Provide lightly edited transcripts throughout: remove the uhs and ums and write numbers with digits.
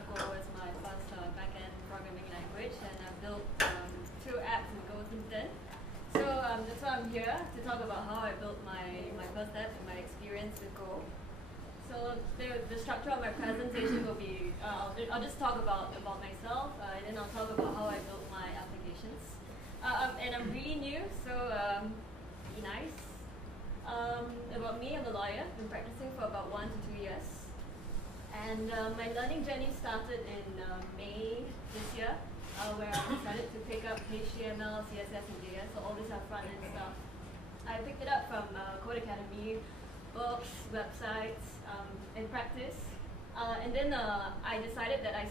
up Go as my first backend programming language, and I've built 2 apps in Go since then. So that's why I'm here to talk about how I built my first app and my experience with Go. So the structure of my presentation will be, I'll just talk about myself, and then I'll talk about how I built my applications. And I'm really new, so be nice. About me, I'm a lawyer. I've been practicing for about 1 to 2 years. And my learning journey started in May this year, where I decided to pick up HTML, CSS, and JS, so all these are front-end stuff. I picked it up from Code Academy, books, websites, and practice. And then I decided that I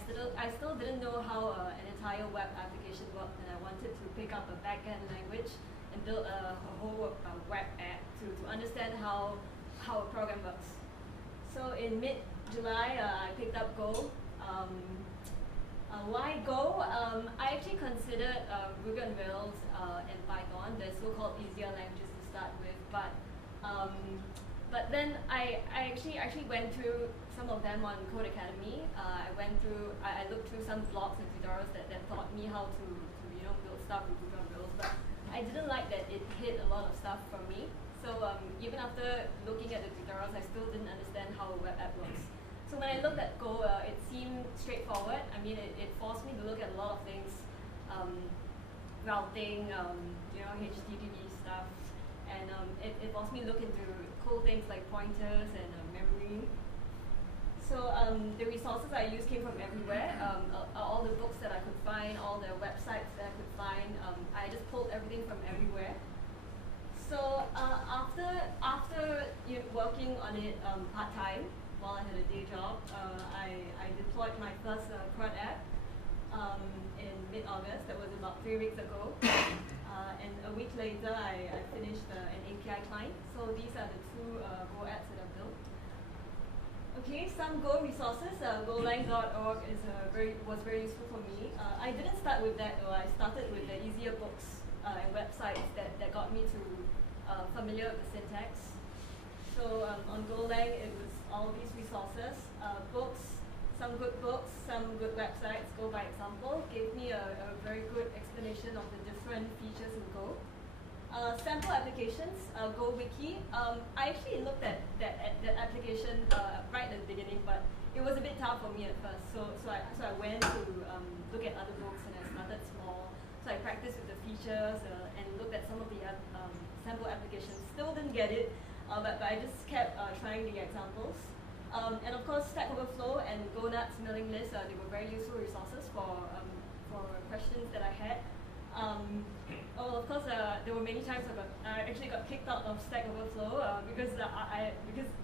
still didn't know how an entire web application worked, and I wanted to pick up a back-end language and build a whole web app to understand how a program works. So in mid-July, I picked up Go. Why Go? I actually considered Ruby on Rails and Python, the so-called easier languages to start with, but then I actually went through some of them on Code Academy. I looked through some blogs and tutorials that taught me how to build stuff with Ruby on Rails, but I didn't like that it hid a lot of stuff from me. So even after looking at the tutorials, I still didn't understand how a web app works. So when I looked at Go, it seemed straightforward. I mean, it forced me to look at a lot of things, routing, HTTP stuff, and it forced me to look into cool things like pointers and memory. So the resources I used came from everywhere. All the books that I could find, all the websites that I could find, I just pulled everything from everywhere. So after working on it part-time, while I had a day job, I deployed my first CRUD app in mid-August. That was about 3 weeks ago. And a week later, I finished an API client. So these are the 2 Go apps that I've built. Okay, some Go resources. Golang.org was very useful for me. I didn't start with that though. I started with the easier books and websites that got me to familiar with the syntax. So on Golang, it was all these resources, books, some good websites. Go, by example, gave me a very good explanation of the different features in Go. Sample applications, Go Wiki. I actually looked at that application right at the beginning, but it was a bit tough for me at first. So I went to look at other books, and I started small. So I practiced with the features and looked at some of the sample applications. Still didn't get it, but I just kept trying the examples. And of course, Stack Overflow and GoNuts mailing lists, they were very useful resources for questions that I had. Of course, there were many times I actually got kicked out of Stack Overflow because I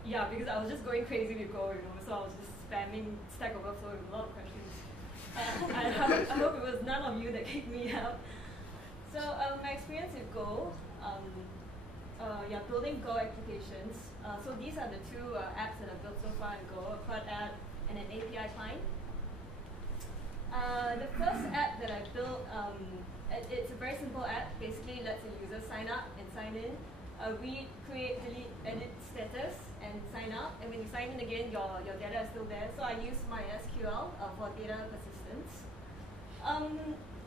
was just going crazy with Go, so I was just spamming Stack Overflow with a lot of questions. I hope it was none of you that kicked me out. So my experience with Go, building Go applications. So these are the 2 apps that I've built so far in Go, a CRUD app and an API client. The first app that I built, it's a very simple app. Basically, lets a user sign up and sign in, read, create, delete, edit status, and sign up. And when you sign in again, your data is still there. So I use MySQL for data persistence.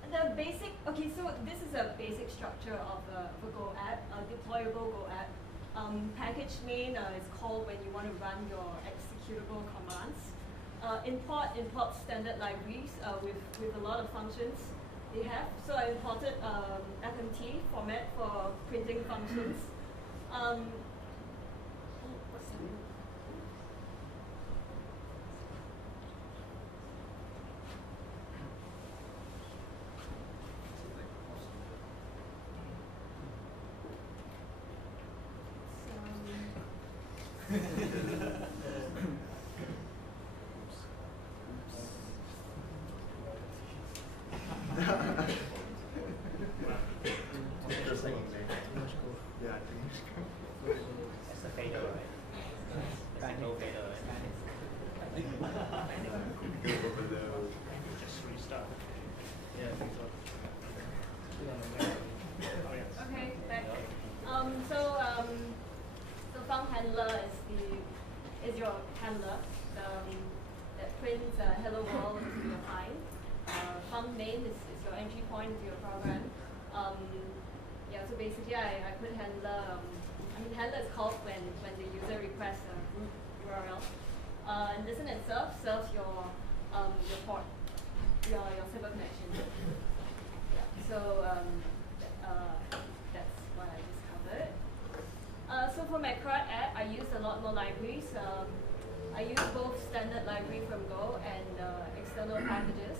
So this is a basic structure of a Go app, a deployable Go app. Package main is called when you want to run your executable commands. Import standard libraries with a lot of functions they have. So I imported FMT format for printing functions. handler is your handler that prints hello world main is your entry point into your program. Yeah, so basically I put handler. Handler is called when the user requests a root URL. And listen and serve serves your port, your server connection. Yeah, so that's what I just covered. So for my CRUD app, I used a lot more libraries. I use both standard library from Go and external packages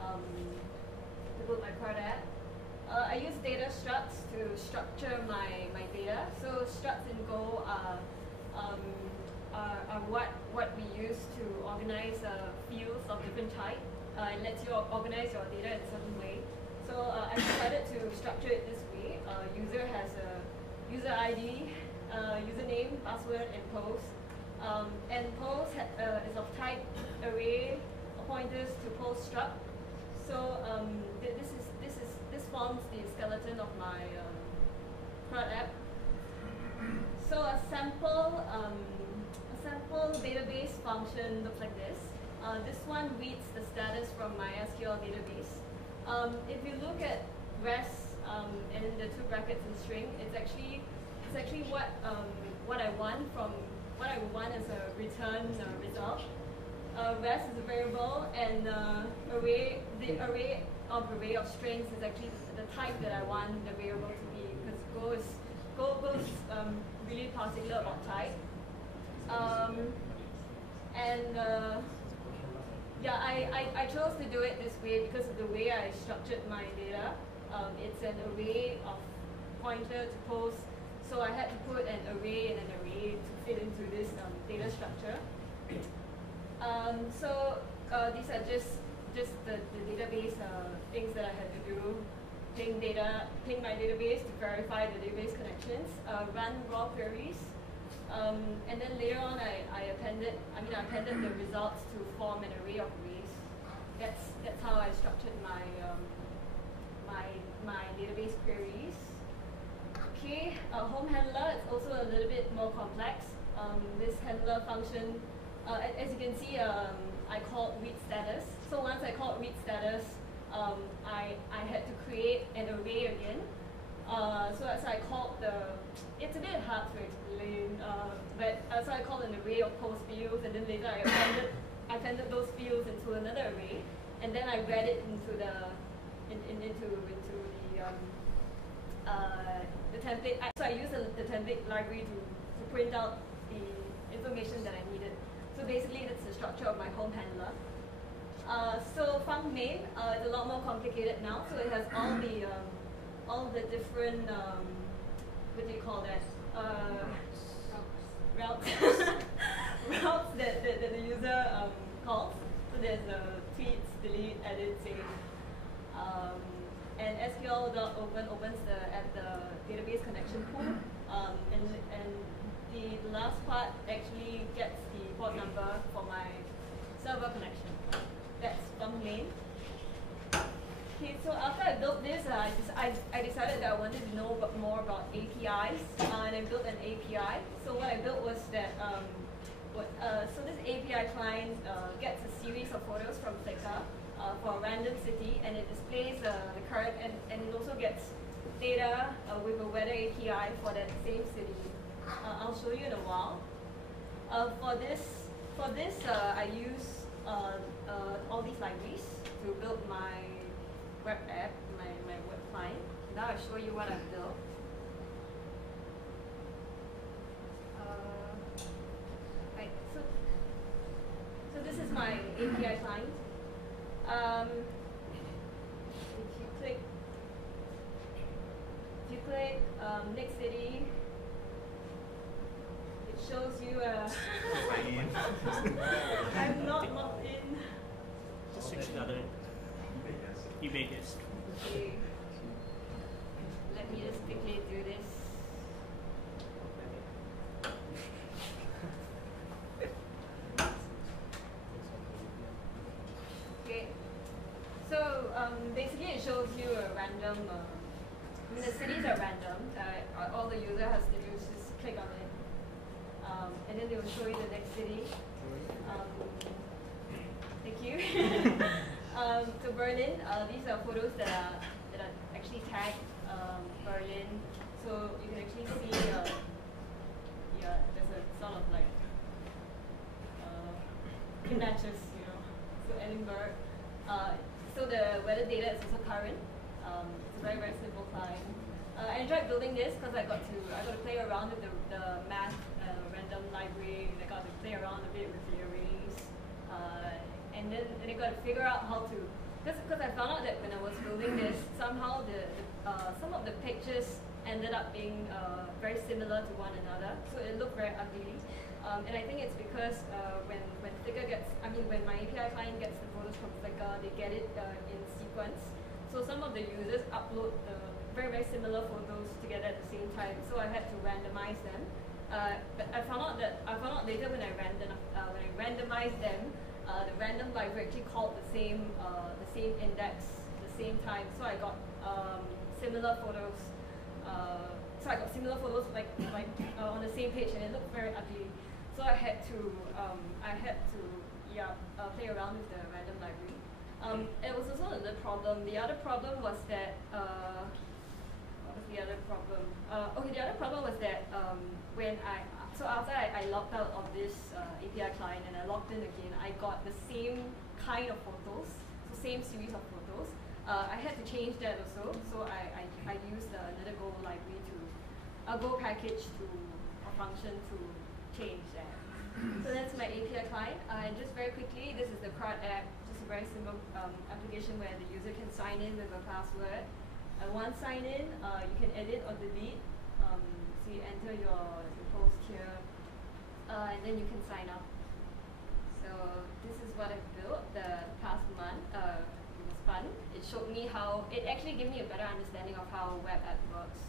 to build my CRUD app. I use data structs to structure my data. So structs in Go are what we use to organize fields of different type. It lets you organize your data in a certain way. So I decided to structure it this way. User has a user ID, username, password, and pose. And pose is of type array pointers to pose struct. So this forms the skeleton of my CRUD app. So a sample database function looks like this. This one reads the status from my SQL database. If you look at res and in the two brackets and string, it's actually what I want as a return result. Res is a variable, and the array of strings is actually the type that I want the variable to be, because Go is really particular about type. Yeah, I chose to do it this way because of the way I structured my data. It's an array of pointer to pose, so I had to put an array and an array to fit into this data structure. So these are just the database things that I had to do. Ping my database to verify the database connections, run raw queries, and then later on I appended the results to form an array of arrays. That's how I structured my my database queries. Okay, home handler is also a little bit more complex. This handler function, as you can see, I called read status. So once I called read status, I had to create an array again. So as I called it's a bit hard to explain, but so I called an array of post fields, and then later I appended those fields into another array, and then I read it into the template. So I used the template library to print out the information that I needed. So basically, that's the structure of my home handler. So func main is a lot more complicated now. So it has all the different what do you call that? Routes routes that the user calls. So there's tweets, delete, edit, save. And SQL.open opens at the database connection pool, and the last part actually gets the port number for my server connection. That's func main. Okay, so after I built this, I decided that I wanted to know more about APIs, and I built an API. So what I built was that so this API client gets a series of photos from Flickr for a random city, and it displays the current, and it also gets data with a weather API for that same city. I'll show you in a while. For this, I use all these libraries to build my web app, my web client. Now I'll show you what I've built. Right, so this is my API client. If you click next city, it shows you I'm not logged in. Just choose another. You make this. Okay. Let me just quickly do this. Okay. So basically it shows you a random, the cities are random. All the user has to do is just click on it. And then they will show you the next city. Thank you. So Berlin. These are photos that are actually tagged Berlin. So you can actually see, yeah, there's a sort of like it matches, you know. So Edinburgh. So the weather data is also current. It's a very, very simple client. I enjoyed building this because I got to play around with the math random library. I got to play around a bit with the arrays, and then I got to figure out how to. Because I found out that when I was building this, somehow some of the pictures ended up being very similar to one another, so it looked very ugly. And I think it's because when my API client gets the photos from Flickr, they get it in sequence. So some of the users upload the very, very similar photos together at the same time. So I had to randomize them. But I found out later when I randomized them, the random library actually called the same index the same time. So I got similar photos. Like on the same page, and it looked very ugly. So I had to play around with the random library. It was also another problem. The other problem was that what was the other problem? The other problem was that after I logged out of this API client and I logged in again, I got the same kind of photos, so same series of photos. I had to change that also, so I used another Go library a Go package a function to change that. So that's my API client. And just very quickly, this is the CRUD app, just a very simple application where the user can sign in with a password. Once sign in, you can edit or delete. So you enter your post here, and then you can sign up. So this is what I've built the past month. It was fun. It showed me how, it actually gave me a better understanding of how web app works.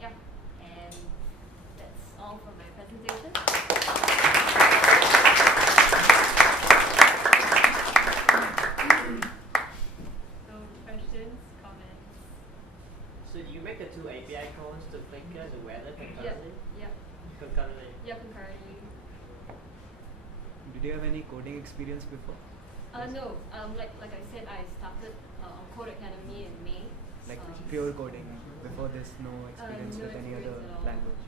Yeah, and that's all for my presentation. So questions, comments? So do you make the two API calls to Flickr, the weather concurrently? Yeah. Concurrently? Yeah, concurrently. Did you have any coding experience before? No. Like I said, I started on Code Academy in May. Like pure coding. Before this, no experience with any other language.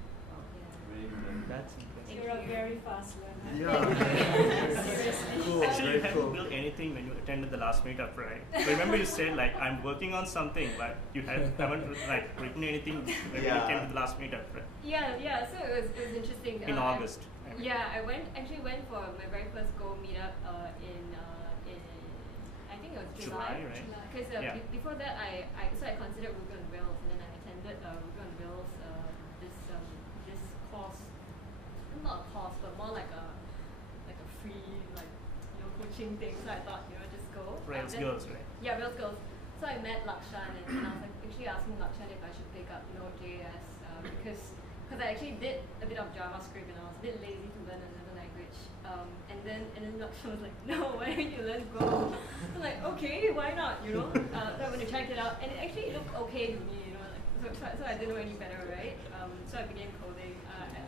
Yeah. That's interesting. You're a very fast learner. Yeah. Seriously. Cool. Actually, you Very haven't cool. built anything when you attended the last meetup, right? So remember you said like I'm working on something, but you haven't like written anything when you came to the last meetup, right? Yeah. So it was interesting. In August. Yeah, I went for my very first Go meetup in I think it was July. right? Because before that, I considered Ruby on Rails, and then I attended Ruby on Rails this course, not a course, but more like a free coaching thing. So I thought just go. Rails Girls, right? Yeah, Rails Girls. So I met Lakshan, and I was actually asking Lakshan if I should pick up Node.js because I actually did a bit of JavaScript and I was a bit lazy to learn another language. And then Lakshan was like, no, why don't you learn Go? I'm like, okay, why not? So I went to check it out, and it actually looked okay to me. So I didn't know any better, right? So I began coding.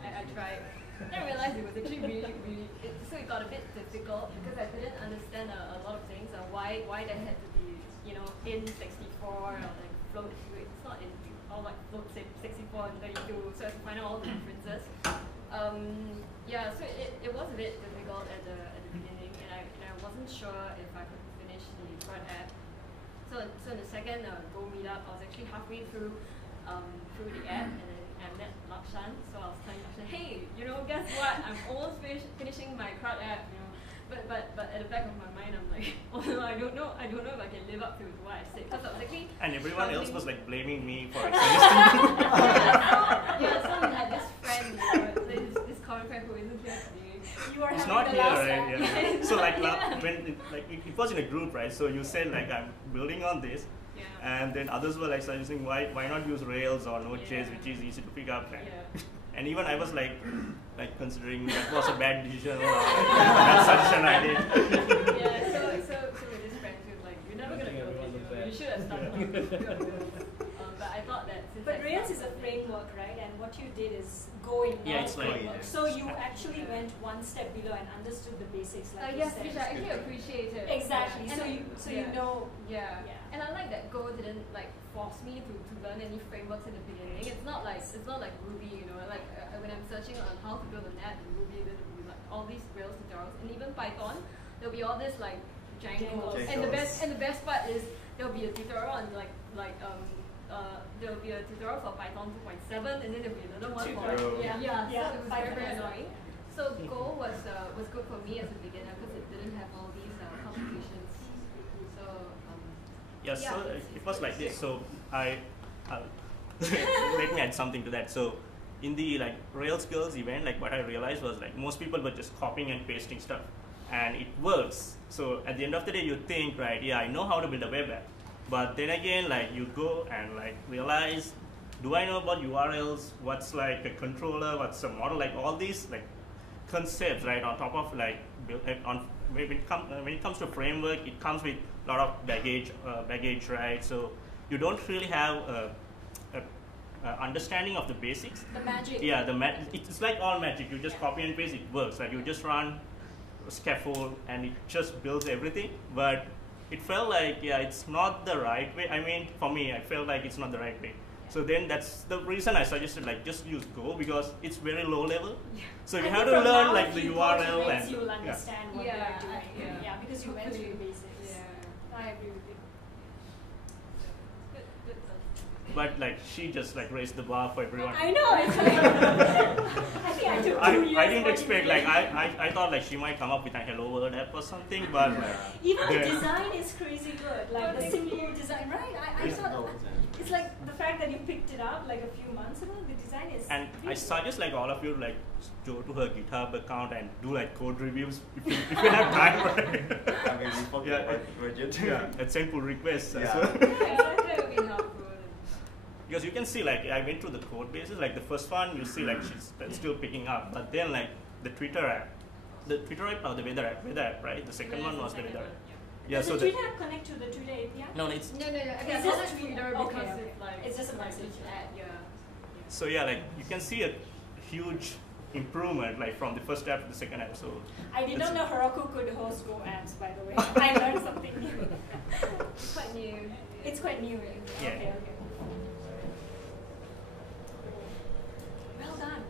I tried. Then I realized it was actually really. So it got a bit difficult because I didn't understand a lot of things. Why they had to be in 64 or like float. It's not in float 64 and 32. So I had to find out all the differences. So it was a bit difficult at the beginning, and I wasn't sure if I could finish the front app. So in the second Go meetup, I was actually halfway through the app, and then I met Lakshan. So I was telling Lakshan, hey, guess what? I'm almost finishing my CRUD app. But at the back of my mind, I'm like, oh no, I don't know if I can live up to what I said. Because I was actually And everyone else was like blaming me for existing. So we had this friend, this common friend who isn't here today. You are It's having not the here, last right? laugh. Yeah. So when it was in a group, right? So you said like I'm building on this, and then others were like suggesting why not use Rails or Node.js, which is easy to pick up. Right? And even I was like considering that was a bad decision or bad suggestion I did. So with this friend, she was like, you're never gonna build this. You should have started on Rails. But I thought that But Rails is a framework, right? And what you did is Go in it's like framework. So you actually went one step below and understood the basics, like you yes, said. which I actually appreciated. Exactly. Yeah. So you know. Yeah. Yeah. And I like that Go didn't like force me to learn any frameworks in the beginning. It's not like Ruby, you know. Like when I'm searching on how to build an app in Ruby, there'll be like all these Rails tutorials, and even Python, there'll be all this like Django. And the best part is there'll be a tutorial on there'll be a tutorial for Python 2.7, and then there'll be another one for so it was very annoying. So Go was good for me as a beginner because it didn't have all these complications. So so it was like this. So let me add something to that. So in the like Rails Girls event, like what I realized was like most people were just copying and pasting stuff, and it works. So at the end of the day, you think, right? Yeah, I know how to build a web app. But then again, like you go and like realize, do I know about URLs? What's like a controller? What's a model? Like all these like concepts, right? On top of like when it comes to framework, it comes with a lot of baggage, right? So you don't really have a understanding of the basics. The magic. Yeah, it's like all magic. You just copy and paste, it works. Like you just run a scaffold and it just builds everything, but it felt like, it's not the right way. I mean, for me, I felt like it's not the right way. So then that's the reason I suggested like just use Go because it's very low level. So you have to learn like the URL and you'll understand what they're doing. Yeah, because you went through the basics. Yeah. I agree with you. But like she just like raised the bar for everyone. I know. It's like I think I took 2 years. I didn't expect like I thought like she might come up with a hello world app or something, but even the design is crazy good. Like the simple design, right? I thought it's like the fact that you picked it up like a few months ago. The design is. And I suggest like all of you like go to her GitHub account and do like code reviews if you have time. Right? I mean, we forget about Virgin. And send pull requests as Yeah. well. Exactly, would be helpful. Because you can see like I went through the code bases, like the first one you see like she's still picking up, but then like the Twitter app or the weather app, right? The second one was the weather app. Yeah, Does so the Twitter app connect to the Twitter API? no, it's No. Okay, It's just just Twitter okay, because okay. it's like It's just a message. ad, yeah. so like you can see a huge improvement like from the first app to the second app. So I did not know Heroku could host Go apps, by the way. I learned something new. It's quite new. It's quite new. Yeah. Okay. Well done.